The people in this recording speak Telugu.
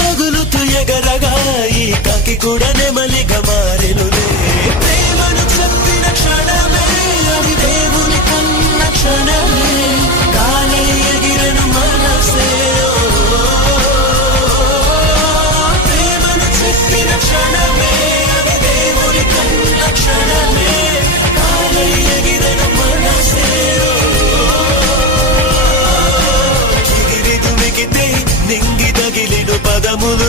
తగులుతూ ఎగరగా ఈ కాకి కూడా నెమలిగా మారెనులే. ప్రేమను చెప్పిన క్షణమే అది దేవుని కన్న క్షణమే, గాలి ఎగిరను మనసే. ప్రేమను చెప్పిన క్షణమే అది దేవుని కన్న క్షణమే, గాలి ఎగిరను మనసే. నింగి తగిలిను పదములు